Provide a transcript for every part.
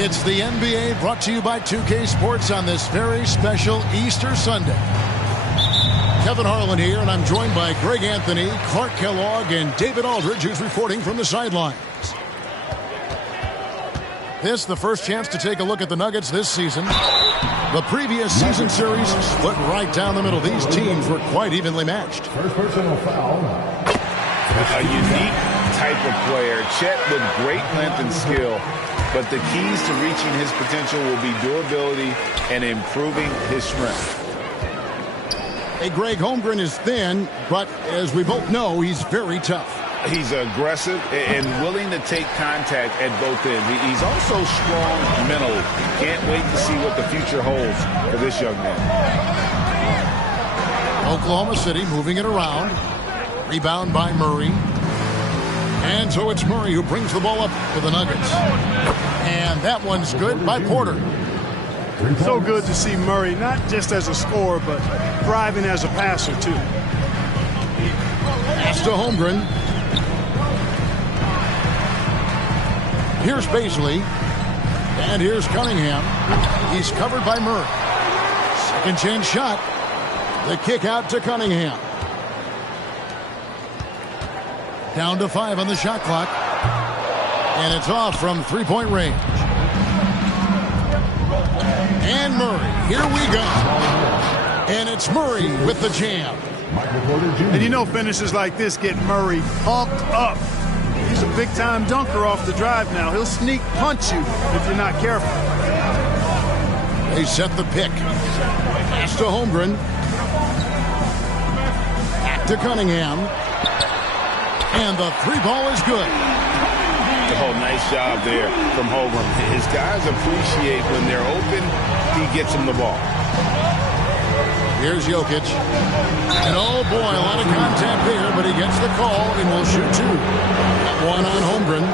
It's the NBA brought to you by 2K Sports on this very special Easter Sunday. Kevin Harlan here, and I'm joined by Greg Anthony, Clark Kellogg, and David Aldridge, who's reporting from the sidelines. This, the first chance to take a look at the Nuggets this season. The previous season series split right down the middle. These teams were quite evenly matched. First personal foul. A unique type of player. Chet with great length and skill. But the keys to reaching his potential will be durability and improving his strength. Hey, Greg, Holmgren is thin, but as we both know, he's very tough. He's aggressive and willing to take contact at both ends. He's also strong mentally. Can't wait to see what the future holds for this young man. Oklahoma City moving it around. Rebound by Murray. And so it's Murray who brings the ball up for the Nuggets. And that one's good by Porter. So good to see Murray, not just as a scorer, but thriving as a passer, too. Pass to Holmgren. Here's Bazley. And here's Cunningham. He's covered by Murray. Second chance shot. The kick out to Cunningham. Down to 5 on the shot clock. And it's off from three-point range. And Murray, here we go. And it's Murray with the jam. And you know finishes like this get Murray pumped up. He's a big-time dunker off the drive now. He'll sneak punch you if you're not careful. They set the pick. Pass to Holmgren. Back to Cunningham. And the three ball is good. Oh, nice job there from Holmgren. His guys appreciate when they're open, he gets them the ball. Here's Jokic. And oh boy, a lot of contact there, but he gets the call and will shoot two. One on Holmgren.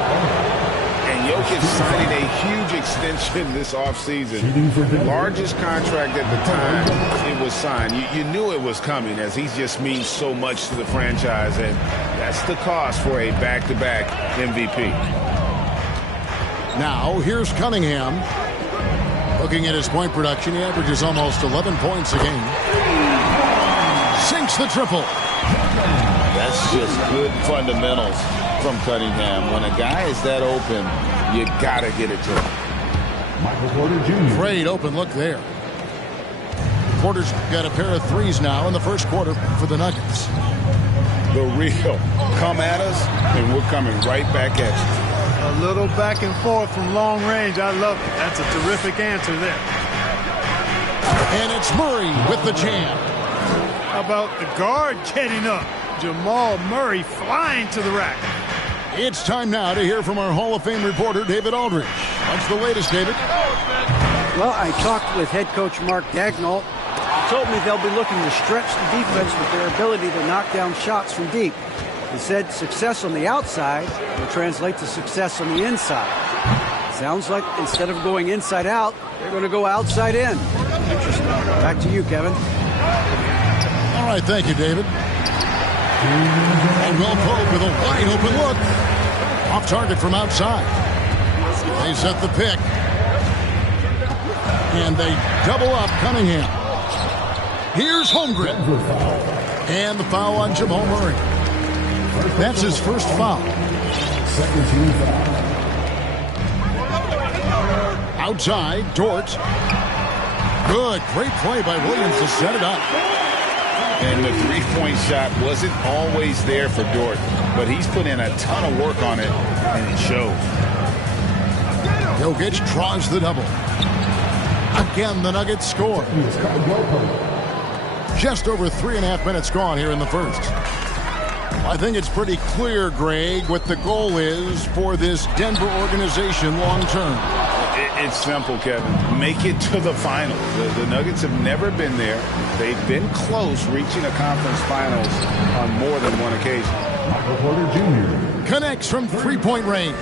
And Jokic signing a huge extension this offseason. Largest contract at the time it was signed. You knew it was coming as he just means so much to the franchise, and that's the cost for a back-to-back MVP. Now, here's Cunningham. Looking at his point production, he averages almost 11 points a game. Sinks the triple. That's just good fundamentals from Cunningham. When a guy is that open, you got to get it to him. Michael Porter Jr. Great open look there. Porter's got a pair of threes now in the first quarter for the Nuggets. The real. Come at us, and we're coming right back at you. A little back and forth from long range. I love it. That's a terrific answer there. And it's Murray with the jam. How about the guard getting up? Jamal Murray flying to the rack. It's time now to hear from our Hall of Fame reporter, David Aldridge. What's the latest, David? Well, I talked with head coach Mark Daigneault. He told me they'll be looking to stretch the defense with their ability to knock down shots from deep. He said success on the outside will translate to success on the inside. Sounds like instead of going inside out, they're going to go outside in. Interesting. Back to you, Kevin. All right, thank you, David. And Will Pope with a wide open look. Off target from outside. They set the pick. And they double up Cunningham. Here's Holmgren. And the foul on Jamal Murray. That's his first foul. Second team foul. Outside, Dort. Good, great play by Williams to set it up. And the three-point shot wasn't always there for Dort, but he's put in a ton of work on it, and it shows. Jokic draws the double. Again, the Nuggets score. Just over 3.5 minutes gone here in the first. I think it's pretty clear, Greg, what the goal is for this Denver organization long term. It's simple, Kevin. Make it to the finals. The Nuggets have never been there. They've been close reaching a conference finals on more than one occasion. Michael Porter Jr. Connects from three-point range.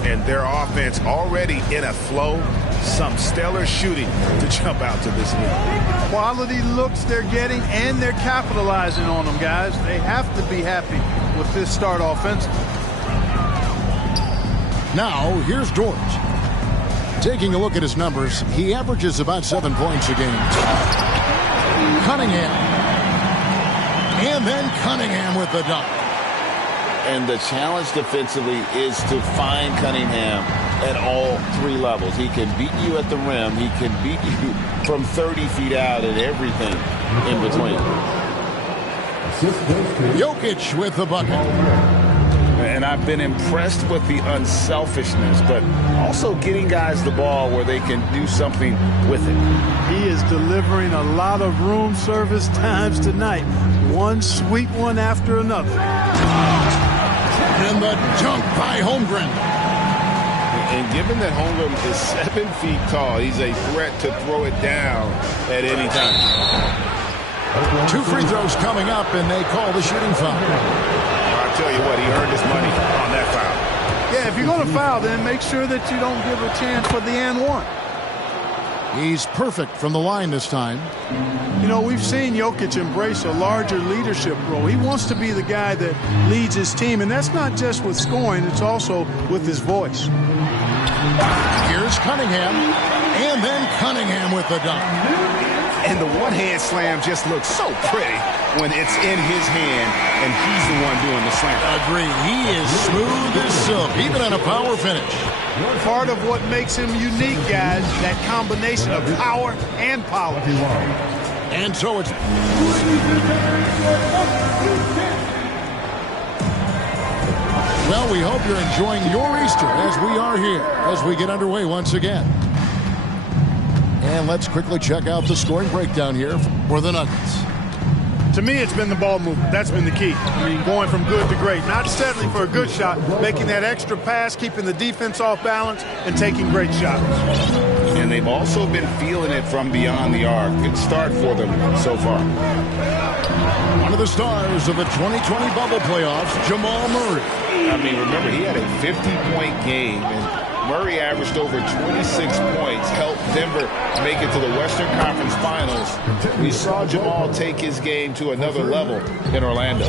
And their offense already in a flow. Some stellar shooting to jump out to this league. Quality looks they're getting, and they're capitalizing on them, guys. They have to be happy with this start offensively. Now, here's Dort. Taking a look at his numbers, he averages about 7 points a game. Cunningham. And then Cunningham with the dunk. And the challenge defensively is to find Cunningham at all three levels. He can beat you at the rim. He can beat you from 30 feet out and everything in between. Jokic with the bucket. And I've been impressed with the unselfishness, but also getting guys the ball where they can do something with it. He is delivering a lot of room service times tonight. One sweet one after another. And the dunk by Holmgren. And given that Holmgren is 7 feet tall, he's a threat to throw it down at any time. 2 free throws coming up, and they call the shooting foul. I'll tell you what, he earned his money on that foul. Yeah, if you're going to foul, then make sure that you don't give a chance for the and one. He's perfect from the line this time. You know, we've seen Jokic embrace a larger leadership role. He wants to be the guy that leads his team, and that's not just with scoring, it's also with his voice. Here's Cunningham, and then Cunningham with the dunk. And the one-hand slam just looks so pretty when it's in his hand and he's the one doing the slam. Agreed. He is smooth as silk, even on a power finish. Part of what makes him unique, guys, that combination of power and polish. And so it's... Well, we hope you're enjoying your Easter as we are here, as we get underway once again. And let's quickly check out the scoring breakdown here for the Nuggets. To me, it's been the ball movement. That's been the key. I mean, going from good to great. Not settling for a good shot, making that extra pass, keeping the defense off balance, and taking great shots. And they've also been feeling it from beyond the arc. Good start for them so far. One of the stars of the 2020 bubble playoffs, Jamal Murray. I mean, remember, he had a 50-point game, and Murray averaged over 26 points, helped Denver make it to the Western Conference Finals. We saw Jamal take his game to another level in Orlando.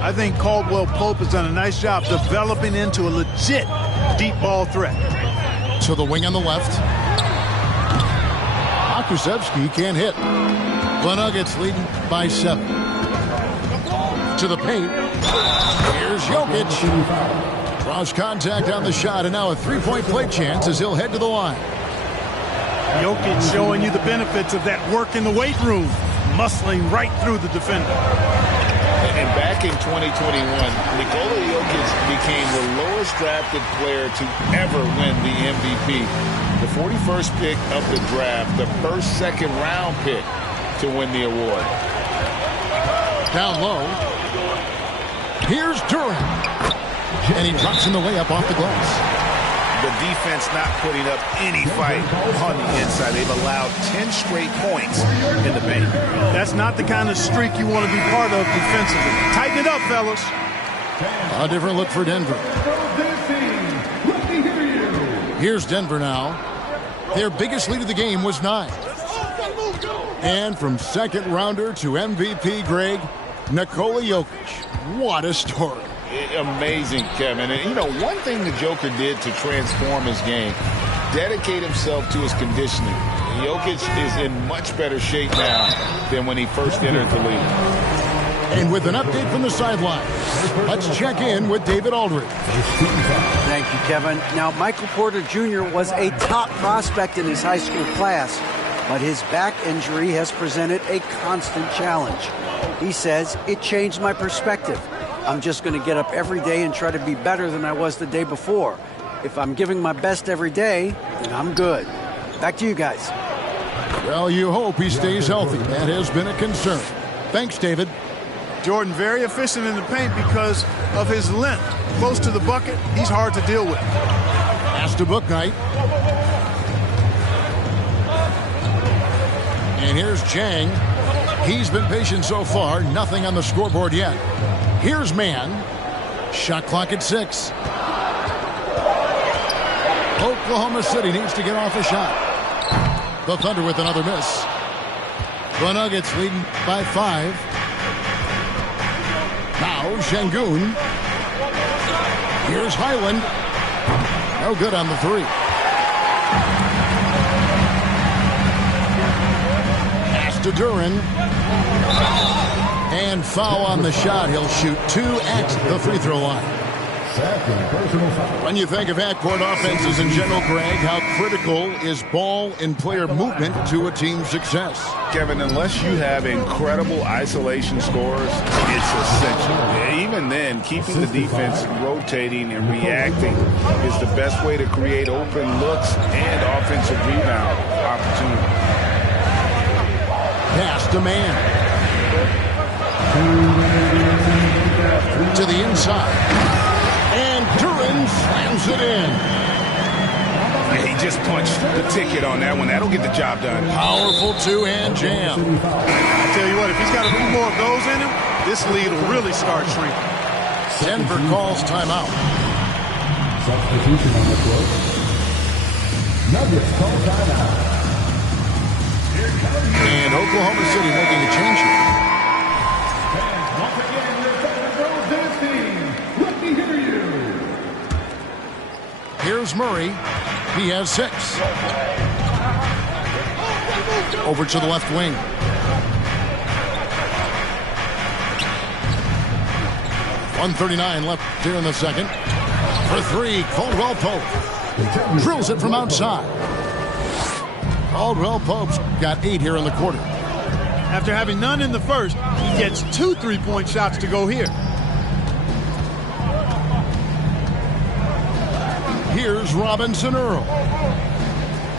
I think Caldwell Pope has done a nice job developing into a legit deep ball threat. To the wing on the left. Akusevsky can't hit. The Nuggets leading by 7. To the paint. Here's Jokic. Draws contact on the shot, and now a three-point play chance as he'll head to the line. Jokic showing you the benefits of that work in the weight room, muscling right through the defender. And back in 2021, Nikola Jokic became the lowest drafted player to ever win the MVP. The 41st pick of the draft, the first second-round pick to win the award. Down low. Here's Durant. And he drops in the layup off the glass. The defense not putting up any fight on the inside. They've allowed 10 straight points in the paint. That's not the kind of streak you want to be part of defensively. Tighten it up, fellas. A different look for Denver. Here's Denver now. Their biggest lead of the game was 9. And from second rounder to MVP, Greg, Nikola Jokic. What a story. Amazing, Kevin. And, you know, one thing the Joker did to transform his game, dedicate himself to his conditioning. Jokic is in much better shape now than when he first entered the league. And with an update from the sideline, let's check in with David Aldridge. Thank you, Kevin. Now, Michael Porter Jr. was a top prospect in his high school class, but his back injury has presented a constant challenge. He says, it changed my perspective. I'm just going to get up every day and try to be better than I was the day before. If I'm giving my best every day, then I'm good. Back to you guys. Well, you hope he stays healthy. That has been a concern. Thanks, David. Jordan very efficient in the paint because of his length. Close to the bucket, he's hard to deal with. Pass to Bouknight. And here's Chang. He's been patient so far. Nothing on the scoreboard yet. Here's Mann. Shot clock at 6. Oklahoma City needs to get off a shot. The Thunder with another miss. The Nuggets leading by 5. Now Şengün. Here's Highland. No good on the 3. Pass to Duren. And foul on the shot. He'll shoot 2 at the free throw line. When you think of half-court offenses in general, Greg, how critical is ball and player movement to a team's success? Kevin, unless you have incredible isolation scores, it's essential. Even then, keeping the defense rotating and reacting is the best way to create open looks and offensive rebound opportunities. Pass to Mann. To the inside. And Duren slams it in. He just punched the ticket on that one. That'll get the job done. Powerful two-hand jam. I tell you what, if he's got a few more of those in him, this lead will really start shrinking. Denver calls timeout. Substitution on the floor. Nuggets call timeout. And Oklahoma City making a change here. Once again, your Thunder dance team. Let me hear you. Here's Murray. He has 6. Over to the left wing. .139 left here in the second. For 3, Caldwell Pope. Drills it from outside. Caldwell Pope's got 8 here in the quarter. After having none in the first, he gets 2 3-point shots to go here. Here's Robinson Earl.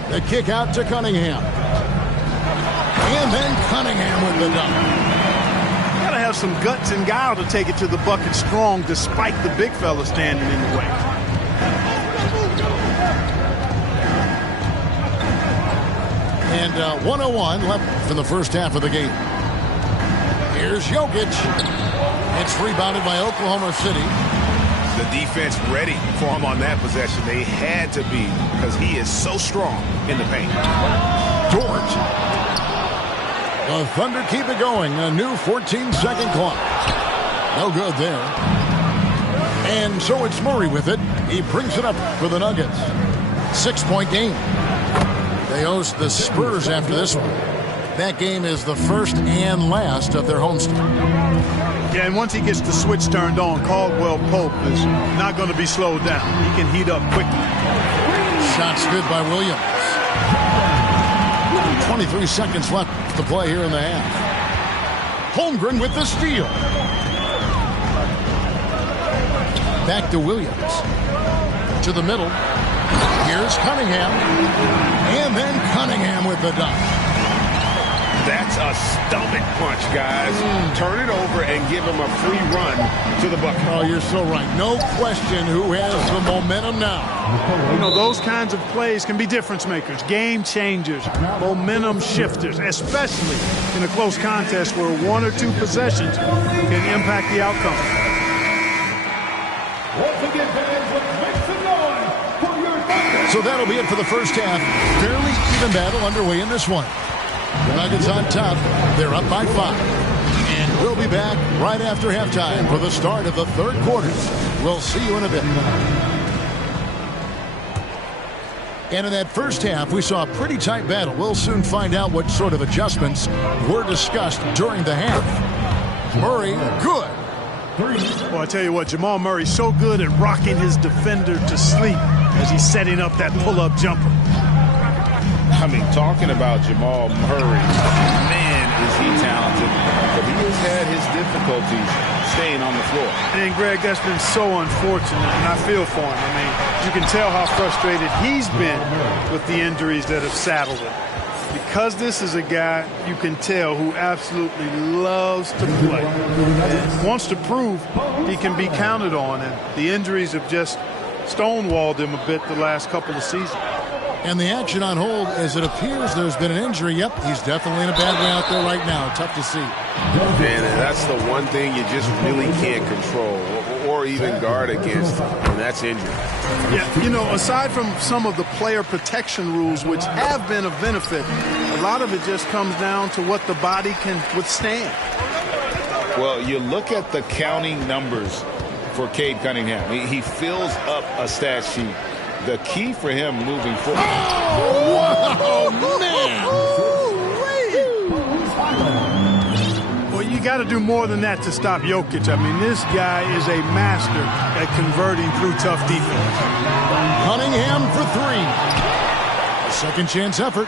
The kick out to Cunningham. And then Cunningham with the dunk. Gotta have some guts and guile to take it to the bucket strong despite the big fella standing in the way. And 1:01 left for the first half of the game. Here's Jokic. It's rebounded by Oklahoma City. The defense ready for him on that possession. They had to be because he is so strong in the paint. Dort. The Thunder keep it going. A new 14-second clock. No good there. And so it's Murray with it. He brings it up for the Nuggets. 6-point game. They host the Spurs after this one. That game is the first and last of their homestand. Yeah, and once he gets the switch turned on, Caldwell Pope is not going to be slowed down. He can heat up quickly. Shots good by Williams. 23 seconds left to play here in the half. Holmgren with the steal. Back to Williams. To the middle. Here's Cunningham. And then Cunningham with the dunk. That's a stomach punch, guys. Turn it over and give him a free run to the bucket. Oh, you're so right. No question who has the momentum now. You know, those kinds of plays can be difference makers, game changers, momentum shifters, especially in a close contest where 1 or 2 possessions can impact the outcome. Once again, fans, let's make some noise for your Thunder. So that'll be it for the first half. Fairly even battle underway in this one. The Nuggets on top. They're up by 5. And we'll be back right after halftime for the start of the third quarter. We'll see you in a bit. And in that first half, we saw a pretty tight battle. We'll soon find out what sort of adjustments were discussed during the half. Murray, good. Well, I tell you what, Jamal Murray's so good at rocking his defender to sleep as he's setting up that pull-up jumper. I mean, talking about Jamal Murray, man, is he talented. But he has had his difficulties staying on the floor. And, Greg, that's been so unfortunate, and I feel for him. I mean, you can tell how frustrated he's been with the injuries that have saddled him. Because this is a guy, you can tell, who absolutely loves to play and wants to prove he can be counted on. And the injuries have just stonewalled him a bit the last couple of seasons. And the action on hold, as it appears there's been an injury. Yep, he's definitely in a bad way out there right now. Tough to see. Man, and that's the one thing you just really can't control or even guard against, and that's injury. Yeah, you know, aside from some of the player protection rules, which have been of benefit, a lot of it just comes down to what the body can withstand. Well, you look at the counting numbers for Cade Cunningham. He fills up a stat sheet. The key for him moving forward. Oh, man! Well, you got to do more than that to stop Jokic. I mean, this guy is a master at converting through tough defense. Cunningham for three. A second chance effort.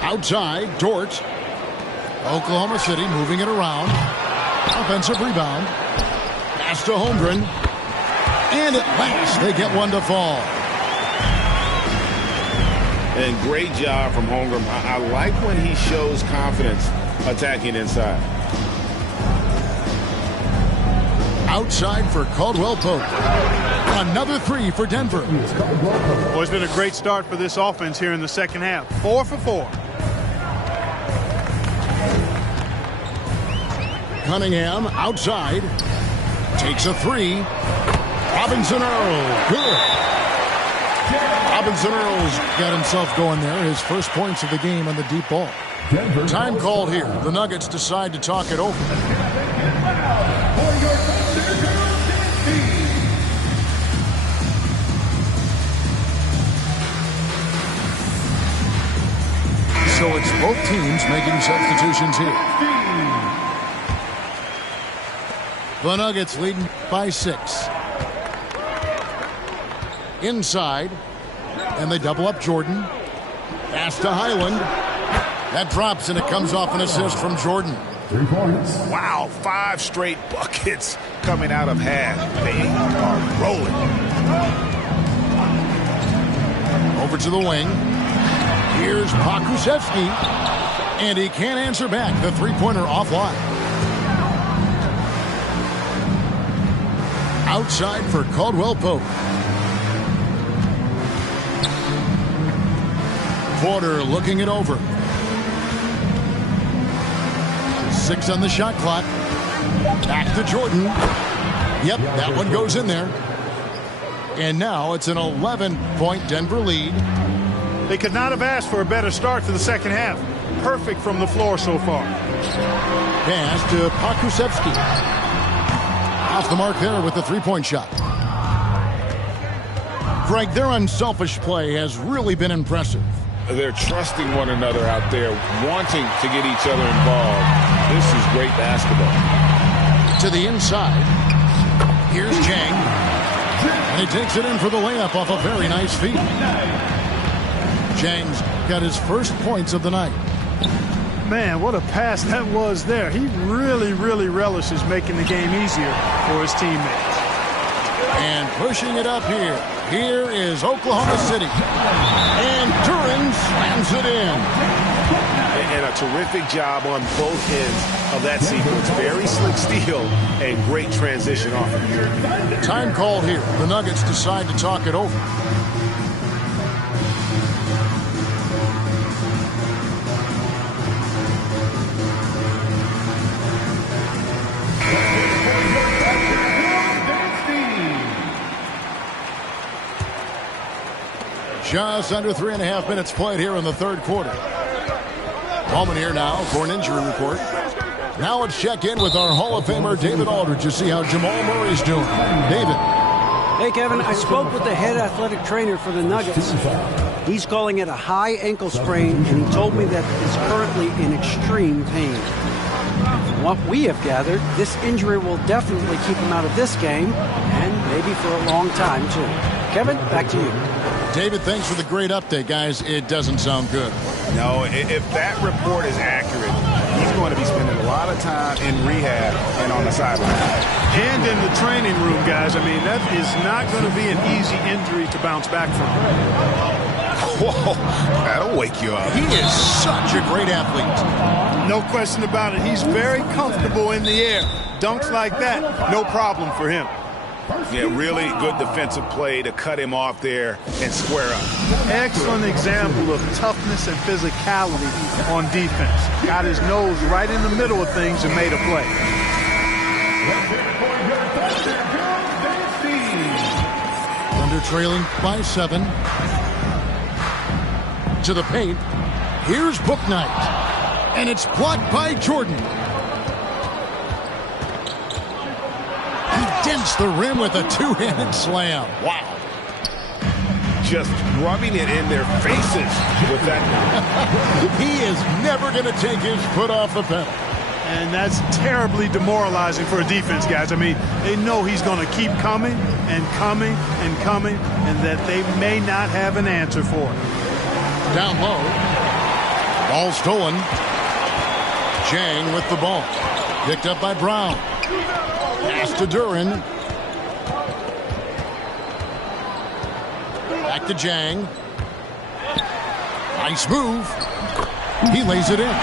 Outside, Dort. Oklahoma City moving it around. Offensive rebound. Pass to Holmgren. And at last, they get one to fall. And great job from Holmgren. I like when he shows confidence attacking inside. Outside for Caldwell Pope. Another three for Denver. Well, it's been a great start for this offense here in the second half. 4 for 4. Cunningham outside. Takes a three. Robinson Earl. Good. Robinson Earl's got himself going there. His first points of the game on the deep ball. Time called here. The Nuggets decide to talk it over. So it's both teams making substitutions here. The Nuggets leading by 6. Inside. And they double up Jordan. Pass to Highland. That drops, and it comes off an assist from Jordan. 3 points. Wow, 5 straight buckets coming out of half. They are rolling. Over to the wing. Here's Pokusevski. And he can't answer back. The three-pointer offline. Outside for Caldwell Pope. Porter looking it over. 6 on the shot clock. Back to Jordan. Yep, that one goes in there. And now it's an 11-point Denver lead. They could not have asked for a better start to the second half. Perfect from the floor so far. Pass to Pokusevski. Off the mark there with the three-point shot. Greg, their unselfish play has really been impressive. They're trusting one another out there, wanting to get each other involved. This is great basketball. To the inside. Here's Chang. And he takes it in for the layup off a very nice feed. Chang's got his first points of the night. Man, what a pass that was there. He really, really relishes making the game easier for his teammates. And pushing it up here. Here is Oklahoma City. And Duren slams it in. And a terrific job on both ends of that sequence. Very slick steal and great transition offense. Time called here. The Nuggets decide to talk it over. Just under 3.5 minutes played here in the third quarter. Moment here now for an injury report. Now let's check in with our Hall of Famer David Aldridge to see how Jamal Murray's doing. David. Hey, Kevin, I spoke with the head athletic trainer for the Nuggets. He's calling it a high ankle sprain, and he told me that it's currently in extreme pain. From what we have gathered, this injury will definitely keep him out of this game, and maybe for a long time, too. Kevin, back to you. David, thanks for the great update, guys. It doesn't sound good. No, if that report is accurate, he's going to be spending a lot of time in rehab and on the sideline. And in the training room, guys. I mean, that is not going to be an easy injury to bounce back from. Whoa, that'll wake you up. He is such a great athlete. No question about it. He's very comfortable in the air. Dunks like that, no problem for him. Yeah, really good defensive play to cut him off there and square up. Excellent example of toughness and physicality on defense. Got his nose right in the middle of things and made a play. Thunder trailing by 7. To the paint. Here's Bouknight. And it's blocked by Jordan. He dents the rim with a two-handed slam. Wow. Just rubbing it in their faces with that. He is never going to take his foot off the pedal. And that's terribly demoralizing for a defense, guys. I mean, they know he's going to keep coming and coming and coming, and that they may not have an answer for it. Down low. Ball stolen. Jang with the ball. Picked up by Brown. Pass to Duren. Back to Jang. Nice move. He lays it in.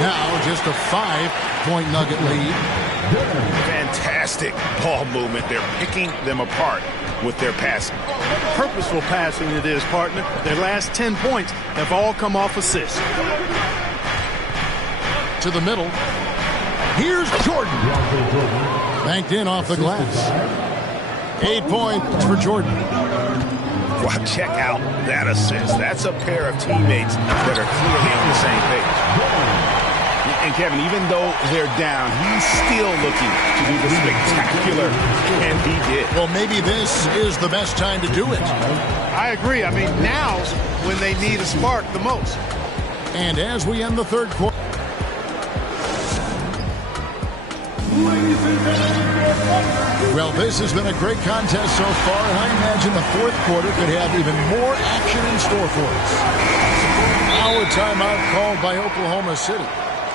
Now just a 5-point Nugget lead. Fantastic ball movement. They're picking them apart with their passing. Purposeful passing it is, partner. Their last 10 points have all come off assists. To the middle. Here's Jordan. Banked in off the glass. 8 points for Jordan. Wow, check out that assist. That's a pair of teammates that are clearly on the same page. And Kevin, even though they're down, he's still looking to do the spectacular, and he did. Well, maybe this is the best time to do it. I agree. I mean, now's when they need a spark the most. And as we end the third quarter. Well, this has been a great contest so far, and I imagine the fourth quarter could have even more action in store for us. Now a timeout called by Oklahoma City.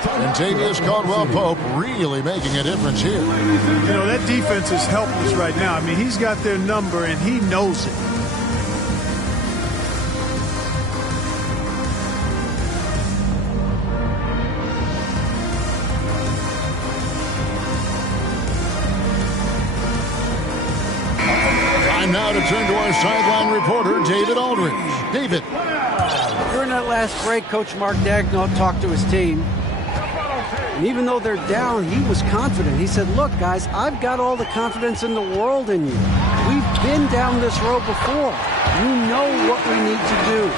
And Tavius Caldwell-Pope really making a difference here. You know, that defense is helpless right now. I mean, he's got their number, and he knows it. Time now to turn to our sideline reporter, David Aldridge. David. During that last break, Coach Mark Daigneault talked to his team. And even though they're down, he was confident. He said, look, guys, I've got all the confidence in the world in you. We've been down this road before. You know what we need to do.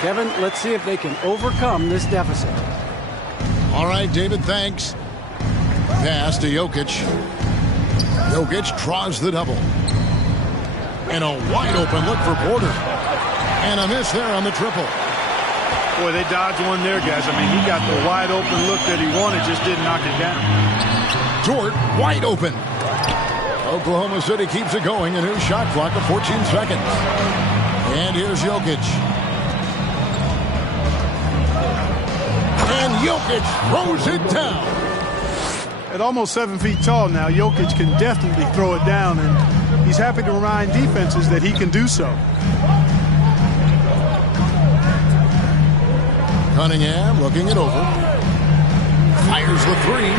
Kevin, let's see if they can overcome this deficit. All right, David, thanks. Pass to Jokic. Jokic draws the double. And a wide open look for Porter. And a miss there on the triple. Boy, they dodged one there, guys. I mean, he got the wide open look that he wanted, just didn't knock it down. Dort wide open. Oklahoma City keeps it going. A new shot clock of 14 seconds. And here's Jokic. And Jokic throws it down. At almost 7 feet tall now, Jokic can definitely throw it down, and he's happy to remind defenses that he can do so. Cunningham looking it over. Fires the three.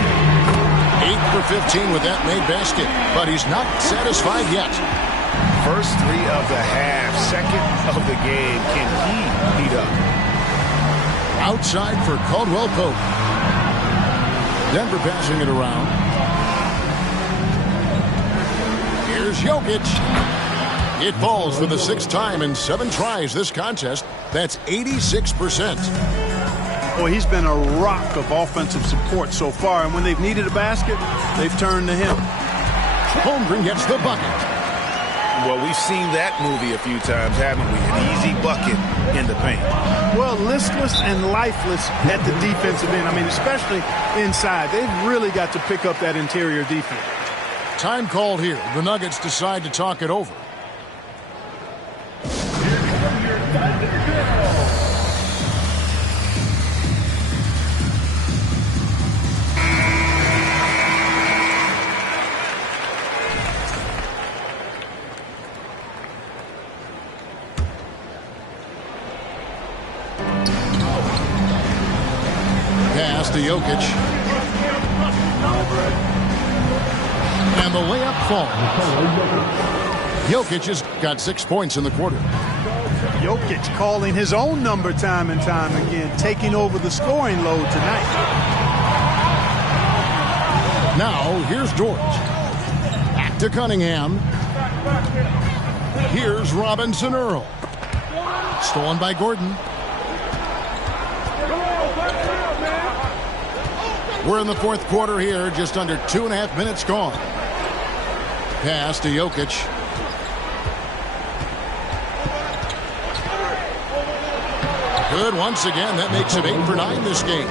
8 for 15 with that made basket, but he's not satisfied yet. First three of the half, second of the game. Can he heat up? Outside for Caldwell-Pope. Denver passing it around. Here's Jokic. It falls for the 6th time in 7 tries this contest. That's 86%. Boy, he's been a rock of offensive support so far, and when they've needed a basket, they've turned to him. Holmgren gets the bucket. Well, we've seen that movie a few times, haven't we? An easy bucket in the paint. Well, listless and lifeless at the defensive end. I mean, especially inside. They've really got to pick up that interior defense. Time called here. The Nuggets decide to talk it over. Pass to Jokic. And the layup falls. Jokic has got 6 points in the quarter. Jokic calling his own number time and time again, taking over the scoring load tonight. Now, here's George. Back to Cunningham. Here's Robinson Earl. Stolen by Gordon. We're in the fourth quarter here, just under 2.5 minutes gone. Pass to Jokic. Good once again. That makes him 8 for 9 this game.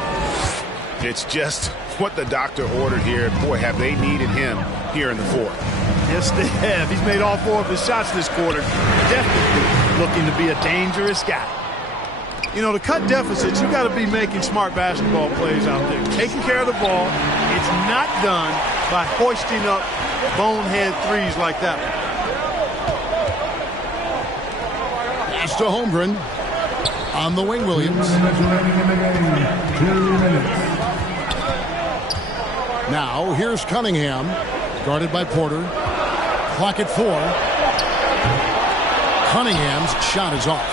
It's just what the doctor ordered here. Boy, have they needed him here in the fourth. Yes, they have. He's made all 4 of his shots this quarter. Definitely looking to be a dangerous guy. You know, to cut deficits, you got to be making smart basketball plays out there. Taking care of the ball. It's not done by hoisting up bonehead threes like that. Pass to Holmgren. On the wing, Williams. 2 minutes. Now, here's Cunningham. Guarded by Porter. Clock at 4. Cunningham's shot is off.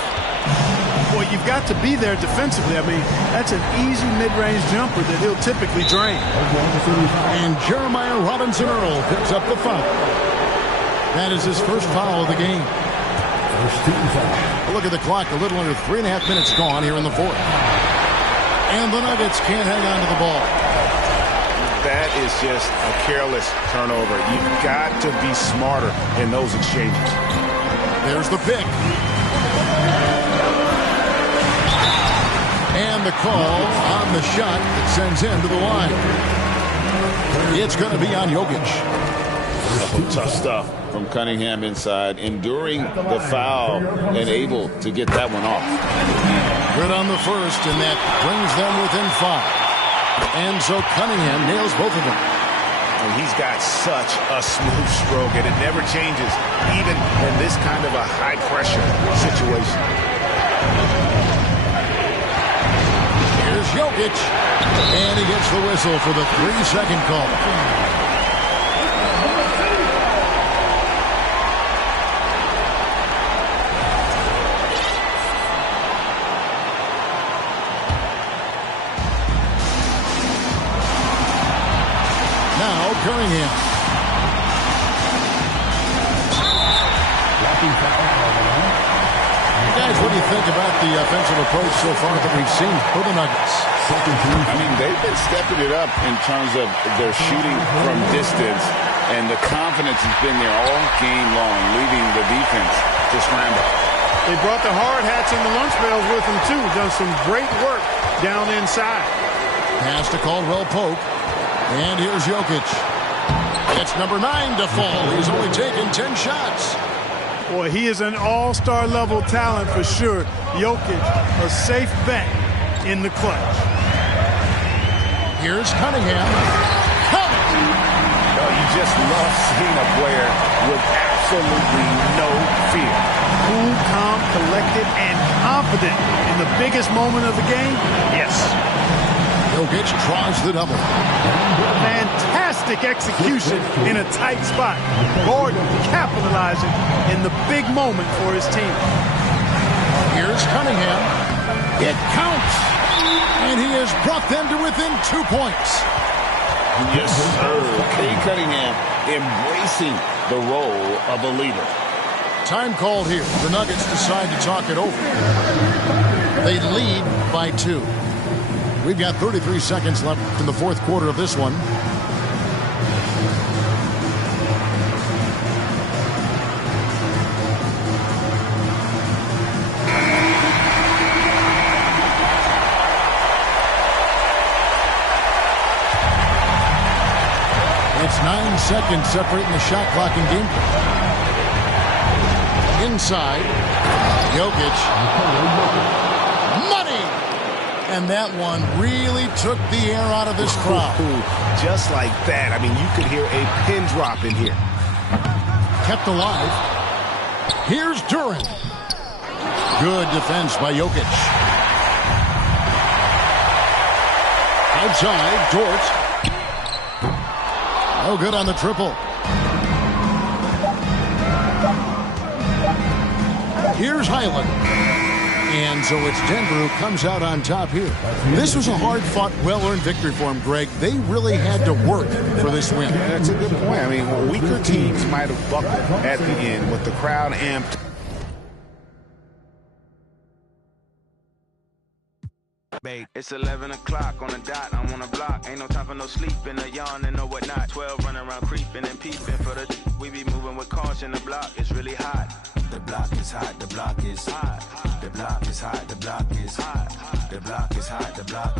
Boy, you've got to be there defensively. I mean, that's an easy mid-range jumper that he'll typically drain. And Jeremiah Robinson Earl picks up the foul. That is his first foul of the game. Look at the clock, a little under 3.5 minutes gone here in the fourth. And the Nuggets can't hang on to the ball. That is just a careless turnover. You've got to be smarter in those exchanges. There's the pick. And the call on the shot that sends him to the line. It's going to be on Jokic. Tough stuff from Cunningham inside, enduring the foul and able to get that one off. Good on the first, and that brings them within 5. And so Cunningham nails both of them. And he's got such a smooth stroke, and it never changes, even in this kind of a high-pressure situation. Here's Jokic, and he gets the whistle for the 3-second call. Now Cunningham. Guys, what do you think about the offensive approach so far that we've seen for the Nuggets? I mean, they've been stepping it up in terms of their shooting from distance, and the confidence has been there all game long, leaving the defense to scramble. They brought the hard hats and the lunch pails with them, too. Done some great work down inside. Pass to Caldwell Pope. And here's Jokic. It's number 9 to fall. He's only taken 10 shots. Boy, he is an all-star level talent for sure. Jokic, a safe bet in the clutch. Here's Cunningham. Oh, you just love seeing a player with absolutely no fear. Cool, calm, collected, and confident in the biggest moment of the game? Yes. Jokic draws the double. Fantastic execution in a tight spot. Gordon capitalizing in the big moment for his team. Here's Cunningham. It counts. And he has brought them to within 2 points. Yes, sir. Cade Cunningham embracing the role of a leader. Time called here. The Nuggets decide to talk it over. They lead by 2. We've got 33 seconds left in the fourth quarter of this one. It's 9 seconds separating the shot clock and game clock. Inside, Jokic. Money! And that one really took the air out of this crowd. Just like that. I mean, you could hear a pin drop in here. Kept alive. Here's Durant. Good defense by Jokic. Outside, Dort. Oh, good on the triple. Here's Highland. And so it's Denver who comes out on top here. This was a hard-fought, well-earned victory for them, Greg. They really had to work for this win. Yeah, that's a good point. I mean, weaker teams might have buckled at the end, but the crowd amped. It's 11 o'clock on the dot, I'm on the block. Ain't no time for no sleeping, a yawn and no whatnot. 12 running around creeping and peeping for the we be moving with caution. The block is really hot. The block is hot, the block is hot. The block is hot, the block is hot. The block is hot, the block